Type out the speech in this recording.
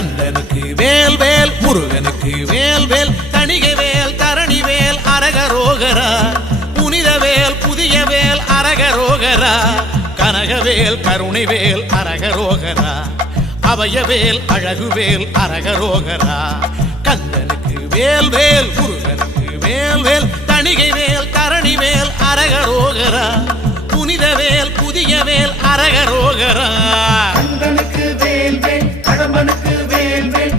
கந்தனுக்கு வேல் வேல் முருகனுக்கு வேல் வேல் தணிகை வேல் தரணி வேல் அரகரோகரா புனித வேல் புதிய வேல் அரகரோகரா கனகவேல் கருணைவேல் அரகரோகரா அபயவேல் அழகுவேல் அரகரோகரா கந்தனுக்கு வேல் வேல் முருகனுக்கு வேல் வேல் தணிகை வேல் தரணி வேல் அரகரோகரா புனித வேல் புதிய வேல் அரகரோகரா கந்தனுக்கு வேல் வேல் கடம்பனுக்கு வேல் வேல்